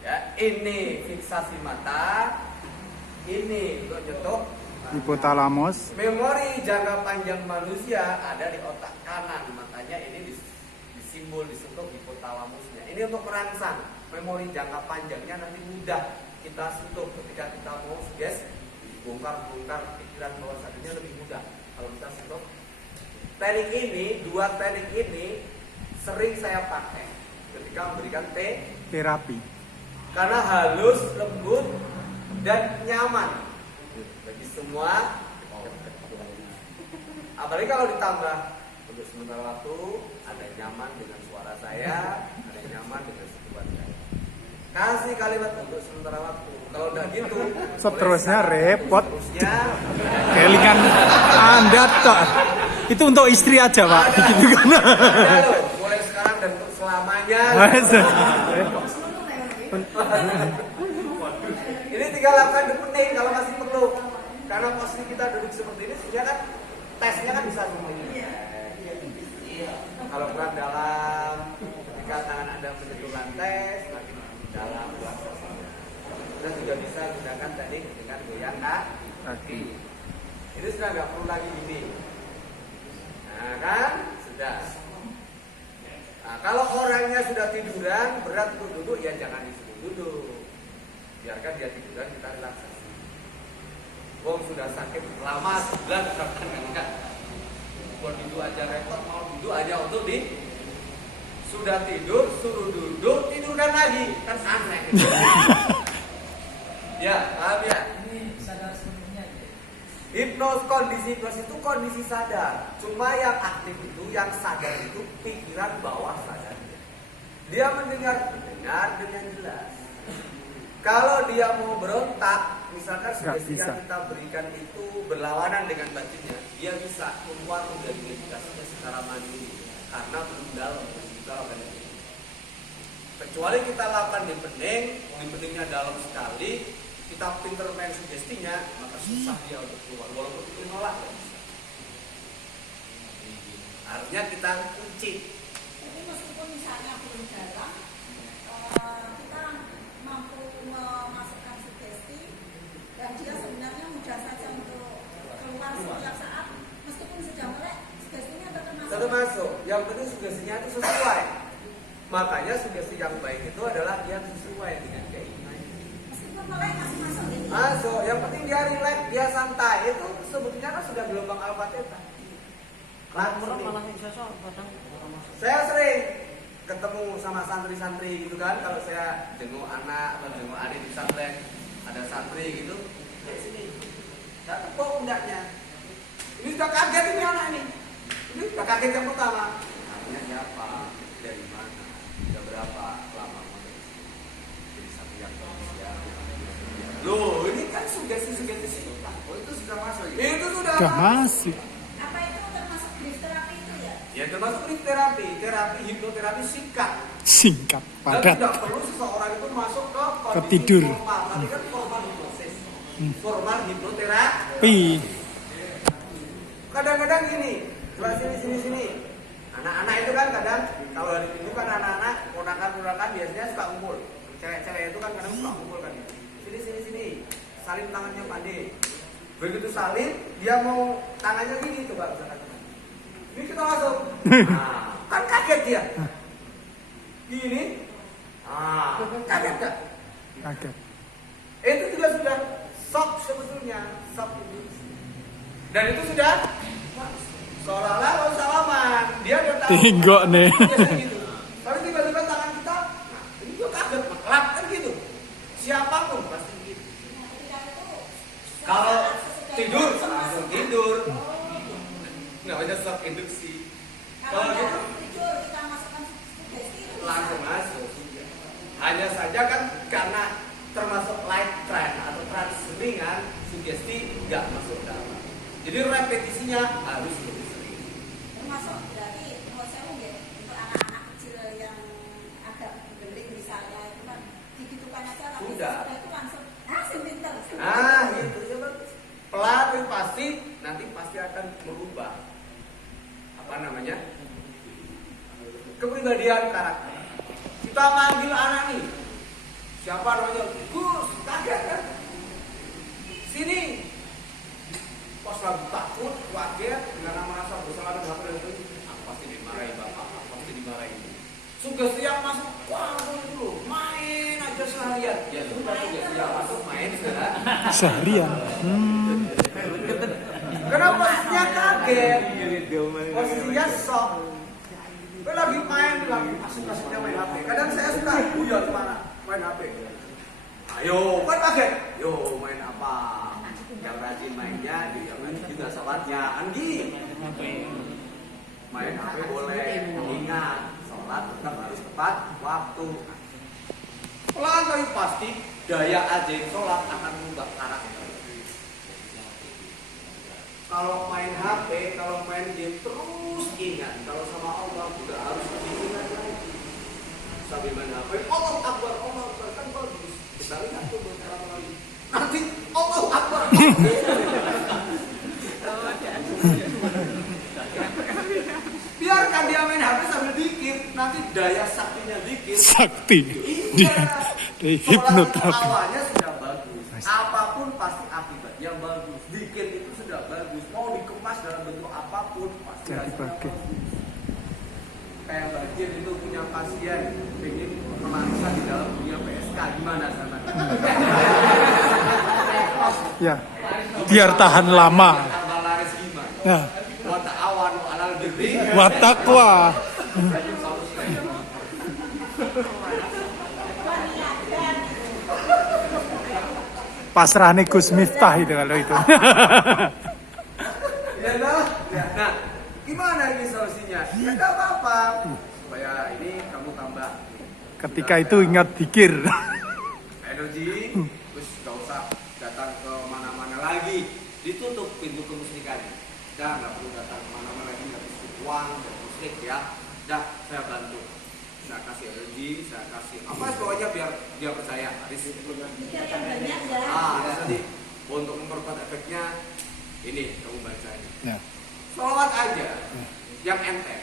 Ya, ini fiksasi mata, ini untuk nyetok Hipotalamus. memori jangka panjang manusia ada di otak kanan, makanya ini disimbol disentuh hipotalamusnya. Ini untuk merangsang memori jangka panjangnya, nanti mudah kita sentuh ketika kita mau suges, bongkar pikiran bawah sadarnya lebih mudah kalau kita sentuh. Teknik ini, dua teknik ini sering saya pakai ketika memberikan Terapi. karena halus, lembut, dan nyaman bagi semua. Apalagi kalau ditambah untuk sementara waktu, ada nyaman dengan suara saya, ada nyaman dengan sentuhan saya. Kasih kalimat untuk sementara waktu. Kalau udah gitu, Seterusnya mulai repot. seterusnya Kelingan Anda tak. Itu untuk istri aja, Pak. Gitu kan. ada loh, mulai sekarang dan untuk selamanya. Ini tinggal lakukan depening kalau masih perlu. Karena posisi kita duduk seperti ini, sehingga kan tesnya kan bisa semuanya. Kalau kurang dalam, ketika tangan Anda menyentuh lantai, semakin dalam relaksasinya. Kita juga bisa gunakan teknik dengan goyang kaki. Ini sudah nggak perlu lagi gini. Nah kan, sudah. Nah, kalau orangnya sudah tiduran, berat untuk duduk, ya jangan disuruh duduk. Biarkan dia tiduran, kita relaksasi. Wong sudah sakit lama sebulan, kan enggak. Buat duduk aja repot, mau duduk aja untuk sudah tidur, suruh duduk, tidurkan lagi, kan aneh. Ya, paham ya? Ini sadar sepenuhnya. Kondisi hipnosis itu kondisi sadar. Cuma yang aktif itu, yang sadar itu pikiran bawah sadarnya. Dia mendengar dengan jelas. Kalau dia mau berontak, misalkan sugesti yang kita berikan itu berlawanan dengan batinnya, dia bisa keluar dari meditasinya secara mandiri karena belum dalam. Kita lakukan itu. Kecuali kita lakukan di peningnya dalam sekali, kita pinter main sugestinya, maka susah dia untuk keluar. Walaupun itu nolak, ya bisa. Artinya kita kunci. Jadi meskipun misalnya belum dalam, kita mampu memasukkan sugesti dan dia sebenarnya mudah saja untuk keluar setiap saat, meskipun sedang melek, sugestinya tetap masuk. Yang penting sugestinya itu sesuai. Makanya sugesti yang baik itu adalah yang sesuai dengan keinginan. Meskipun melek masih masuk. Masuk. Yang penting dia relax, dia santai. Itu sebetulnya kan sudah gelombang alfa theta. Saya sering ketemu sama santri-santri gitu kan, kalau saya jenguk anak atau jenguk adik di pesantren, ada santri gitu, kayak sini, saya tepuk pundaknya. Ini sudah kaget ini anak ini. Ini sudah kaget yang pertama. Namanya siapa? Dari mana? Sudah berapa lama jadi santri yang bagus. Loh, ini kan sugesti-sugesti singkat. Oh, itu sudah masuk. Itu sudah masuk. Apa itu termasuk brief terapi itu ya? Ya termasuk brief terapi, hipnoterapi singkat. Singkat, Dan padat. tidak perlu seseorang itu masuk ke kondisi tidur. formal. Tapi kan formal hipnosis, formal hipnoterapi. Kadang-kadang gini, coba sini. Anak-anak itu kan kadang kalau hari Minggu kan anak-anak ponakan-ponakan biasanya suka ngumpul. Cewek-cewek itu kan kadang suka ngumpul kan. Sini. Salin tangannya Pak D. Begitu salin, dia mau tangannya gini coba misalkan. Ini kita masuk. Nah, kan kaget dia. Gini. Kaget gak? Kaget. Itu juga sudah shock sebetulnya, shock itu. Dan itu sudah seolah-olah kalau salaman, dia udah tahu. Tinggok nih. Biasanya gitu. Tapi tiba-tiba tangan kita, ini juga kaget, kelap kan gitu. Siapapun pasti gitu. Kalau tidur, langsung tidur. Namanya shock induksi. Kalau gitu, tidur kita masukkan sugesti itu langsung masuk. Hanya saja kan karena termasuk light trend atau trans ringan, sugesti nggak masuk dalam. Jadi repetisinya harus lebih sering. termasuk berarti menurut saya mungkin untuk anak-anak kecil yang agak gelik misalnya itu kan digitukan aja tapi Sudah. itu langsung pinter. Gitu ya bagus. Pelan tapi pasti nanti pasti akan merubah apa namanya kepribadian karakter. Kita manggil anak nih, Siapa namanya? Gus, kaget kan? Sini. Pas lagi takut, kaget, dengan merasa bersalah dan HP itu, aku pasti dimarahi bapak, aku pasti dimarahi. Sugesti yang masuk, wah dulu, main aja seharian. Ya sudah, sugesti yang masuk main sudah. Seharian. Kenapa posisinya kaget? Posisinya shock. Gue lagi main, lagi asik-asiknya main HP. Kadang saya suka guyon kemana, main HP. Ayo, kan kaget. Yo, main apa? Yang rajin mainnya, yang rajin juga sholatnya. Anggi. Main HP boleh, ingat sholat tetap harus tepat waktu. Pelan tapi pasti daya aja sholat akan mengubah karakter. Kalau main HP, kalau main game terus ingat kalau sama Allah juga harus diingat lagi. Sambil main HP, Allah Akbar kan bagus. Kita lihat tuh beberapa lagi. Nanti Allah Akbar. Biarkan dia main HP sambil dikir, nanti daya saktinya dikir. Sakti. Iya. Dia hipnotis. Awalnya sudah bagus. Apapun pasti akibat yang bagus. Dikir itu sudah bagus. Mau dikemas dalam bentuk apapun pasti hasilnya bagus. Kayak Bagir itu punya pasien ingin melangsa di dalam dunia PSK, gimana sama? Ya. Biar tahan lama. Tambah laris gimana? Ya. Wa ta'awanu 'alal birri Wa taqwa. Pasrahane Gus Miftah itu kalau itu. Ya nah, nah, gimana ini solusinya? Ya nggak apa-apa. Supaya ini kamu tambah Ketika itu ingat zikir. energi, terus nggak usah datang ke mana-mana lagi. Ditutup pintu kemusyrikan. Dah nggak perlu datang kemana-mana lagi, nggak bisa uang, nggak musyrik ya. Dah saya bantu. Saya kasih energi, saya kasih apa pokoknya biar dia percaya. Pikir yang banyak ya. Tadi untuk memperkuat efeknya ini kamu baca ini. Ya. Sholawat aja yang enteng.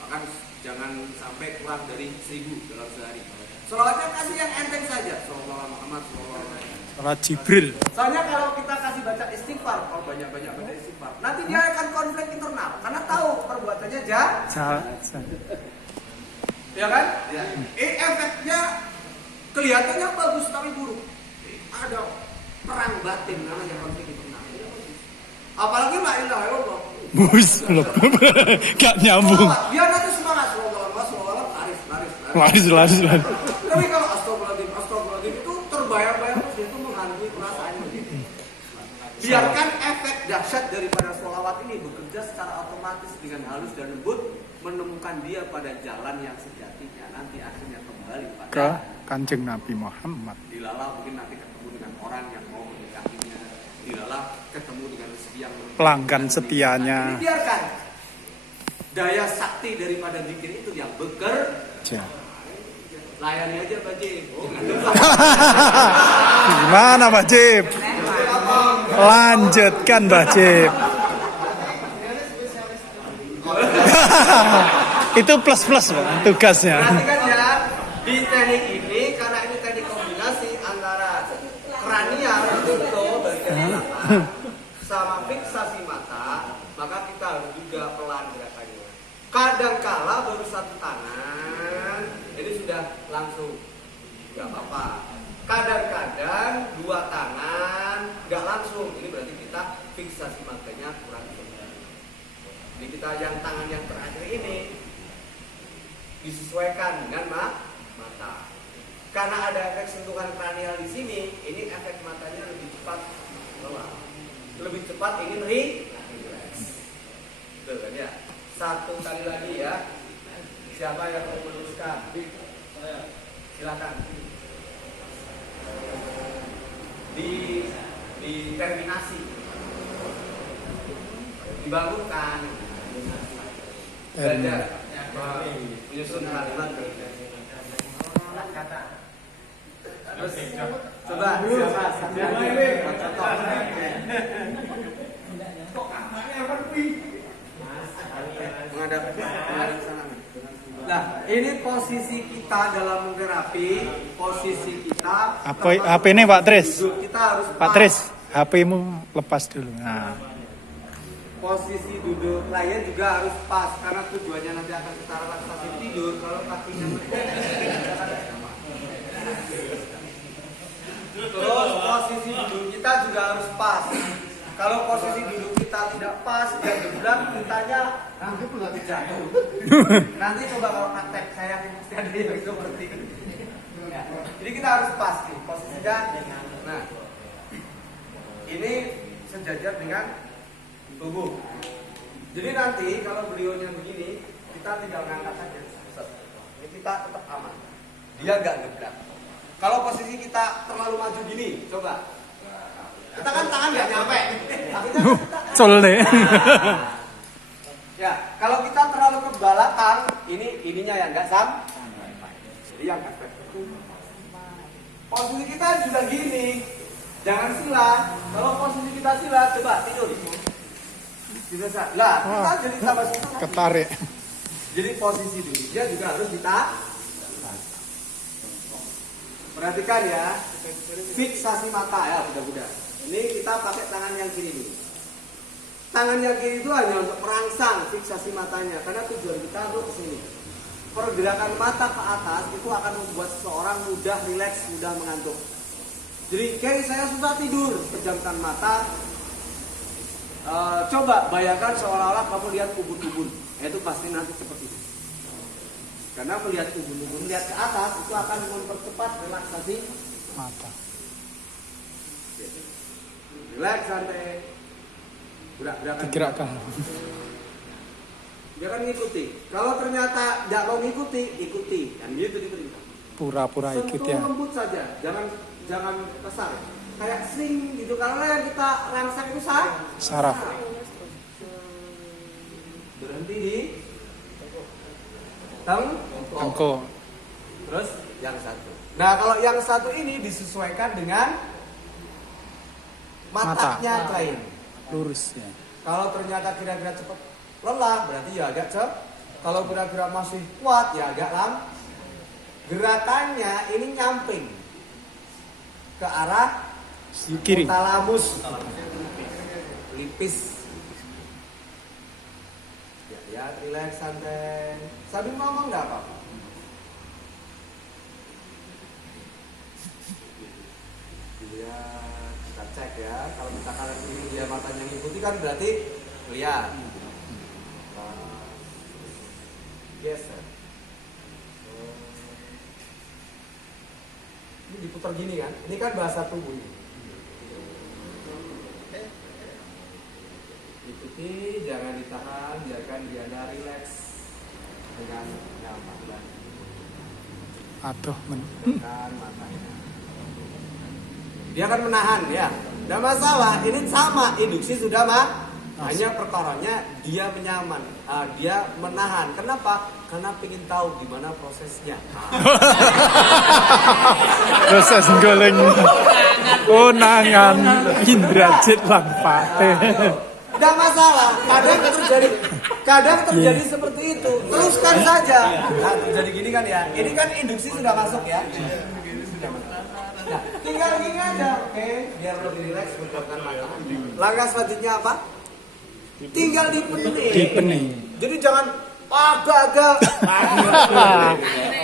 Bahkan jangan sampai kurang dari 1000 dalam sehari. Sholawatnya kasih yang enteng saja. Sholawat Muhammad, sholawat. Salat Jibril. Soalnya kalau kita kasih baca istighfar, kalau banyak-banyak baca istighfar, nanti dia akan konflik internal karena tahu perbuatannya jahat. Ya kan? Ya. Efeknya kelihatannya bagus tapi buruk. Ada perang batin namanya konflik internal. Apalagi la ilaha illallah. Bus, gak nyambung. Biar nanti semangat, laris. Laris. Tapi kalau astagfirullahaladzim itu terbayang-bayang terus dia itu menghantui perasaannya. Biarkan efek dahsyat daripada sholawat ini bekerja secara otomatis dengan halus dan lembut, menemukan dia pada jalan yang sejatinya. Nanti akhirnya kembali Ke pada Kanjeng Nabi Muhammad. dilala mungkin nanti ketemu dengan orang yang mau menikahinya. Dilala ketemu dengan rezeki yang Pelanggan setianya. Ini biarkan daya sakti daripada zikir itu yang bekerja. Layani aja Pak Jim. Gimana Pak Jib? Lanjutkan Pak Jib. Itu plus-plus Pak, tugasnya. Perhatikan ya, di teknik ini karena ini teknik kombinasi antara kranial itu bagian mata sama fiksasi mata, maka kita harus juga pelan gerakannya. Kadangkala baru satu tangan, ini sudah langsung, nggak apa-apa. Kadang-kadang dua tangan, nggak langsung, ini berarti kita fiksasi matanya kurang. Jadi kita yang tangan yang terakhir ini disesuaikan dengan mata. Karena ada efek sentuhan kranial di sini, ini efek matanya lebih cepat keluar. Lebih cepat ingin relax. Betul kan ya? Satu kali lagi ya. Siapa yang mau meneruskan? Silakan. Di terminasi. Dibangunkan. Belajar menyusun kalimat kata. Terus coba siapa ini? Contoh. Kok kamarnya apa sih? Menghadap sana. Nah, ini posisi kita dalam terapi, posisi kita. HP ini Pak Tris. Duduk kita harus Pak pas. Tris, HP-mu lepas dulu. Nah, Posisi duduk klien juga harus pas karena tujuannya nanti akan kita relaksasi tidur. Kalau kakinya terus posisi duduk kita juga harus pas. Kalau posisi duduk kita tidak pas, dia geblak, kitanya nanti pula jatuh. Nanti coba kalau praktek saya pasti ada yang seperti ini. Ya. Jadi kita harus pas nih posisinya. Nah, ini sejajar dengan tubuh. Jadi nanti kalau beliaunya begini, kita tinggal ngangkat saja. Ini kita tetap aman. Dia nggak geblak. Kalau posisi kita terlalu maju gini, coba. Kita kan tangan nggak nyampe. Tapi kan kita col deh. ya, kalau kita terlalu ke belakang, ininya yang nggak sam. Jadi yang efek itu. Posisi kita juga gini. Jangan silat. Kalau posisi kita silat, coba tidur. Bisa. Lah, kita jadi sama situ. Ketarik. Jadi posisi duduknya juga harus kita perhatikan ya. Fiksasi mata ya, mudah-mudahan. Ini kita pakai tangan yang kiri dulu. Tangan yang kiri itu hanya untuk merangsang fiksasi matanya, karena tujuan kita untuk kesini. Pergerakan mata ke atas itu akan membuat seseorang mudah rileks, mudah mengantuk. Jadi kayak saya susah tidur, pejamkan mata. Coba bayangkan seolah-olah kamu lihat ubun-ubun, itu pasti nanti seperti itu. Karena melihat ubun-ubun, lihat ke atas itu akan mempercepat relaksasi Mata. Relax santai. Gerak-gerakan. Digerakkan. Dia kan ngikuti. Kalau ternyata nggak mau ngikuti, ikuti. Dan gitu diperintah. Pura-pura ikut Sentuh ya. lembut saja, jangan kasar. Kayak swing gitu. Karena yang kita rangsang itu Saraf. Berhenti di Tengko. Terus yang satu. Nah kalau yang satu ini disesuaikan dengan matanya klien. Lurus ya. Kalau ternyata kira-kira cepat lelah, berarti ya agak cepat. Kalau kira-kira masih kuat, ya agak lambat. Gerakannya ini nyamping ke arah Kiri. talamus, lipis. Ya, relax santai. Sambil ngomong nggak apa-apa. Ya, kita cek ya. Kalau misalkan ini dia matanya ngikuti kan berarti lihat. Geser. Ini diputar gini kan? Ini kan bahasa tubuh ini. Ikuti, jangan ditahan, biarkan dia rileks dengan nyaman. Aduh, Tekan matanya. Dia akan menahan ya. Tidak masalah, ini sama induksi sudah hanya perkaranya dia menyaman, dia menahan. Kenapa? Karena ingin tahu gimana prosesnya. proses goleng. Konangan Indrajit lan Pate. Tidak masalah, kadang terjadi seperti itu. Teruskan saja. Nah, terjadi gini kan ya. Ini kan induksi sudah masuk ya. Nah, tinggal gini aja, oke? Biar lebih rileks, pejamkan mata. Langkah selanjutnya apa? Tinggal dipening. Dipening. Jadi jangan agak-agak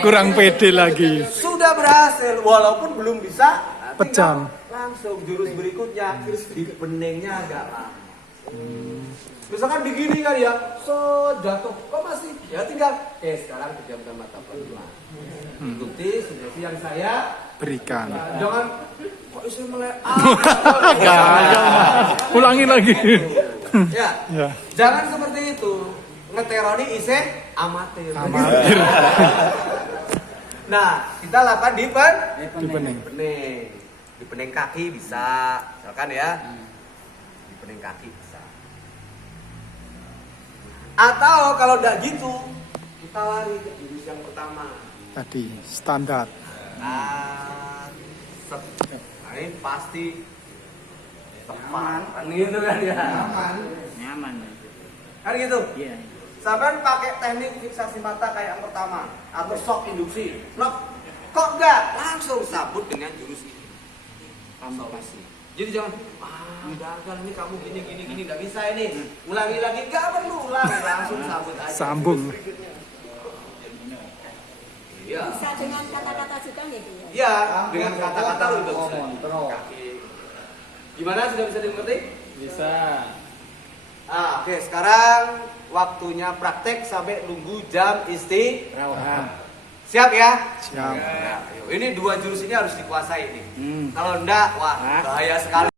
Kurang pede lagi. sudah berhasil, walaupun belum bisa. Pejam. Langsung jurus berikutnya, terus dipeningnya agak lama. Misalkan begini kan ya, jatuh, kok masih? Ya tinggal, sekarang pejamkan mata pelan. Ikuti sugesti yang saya Berikan. jangan kok isu melek. Ulangi lagi. Ya, Ya. jangan seperti itu. Ngeteroni isih amatir. Amatir. Nah, kita lakukan Dipening. dipening kaki bisa, misalkan ya. Dipening kaki bisa. Atau kalau tidak gitu, kita lari ke jurus yang pertama. Tadi standar. Set. Nah, ini pasti teman. Gitu kan ya. Nyaman. Kan gitu. Iya. Sampai pakai teknik fiksasi mata kayak yang pertama atau shock induksi. Kok enggak? Langsung sabut dengan jurus ini. Solusi. Jadi jangan gagal ini kamu gini nggak bisa ini. Ulangi lagi nggak perlu ulangi, langsung sabut aja. Sambung. Iya. Bisa dengan kata-kata juga ya, Bu? Iya, dengan kata-kata untuk kaki. Gimana, sudah bisa dimengerti? Bisa. Oke, sekarang waktunya praktek sampai nunggu jam istirahat. Siap ya? Siap. Nah, ini 2 jurus ini harus dikuasai nih. Kalau enggak, wah bahaya sekali.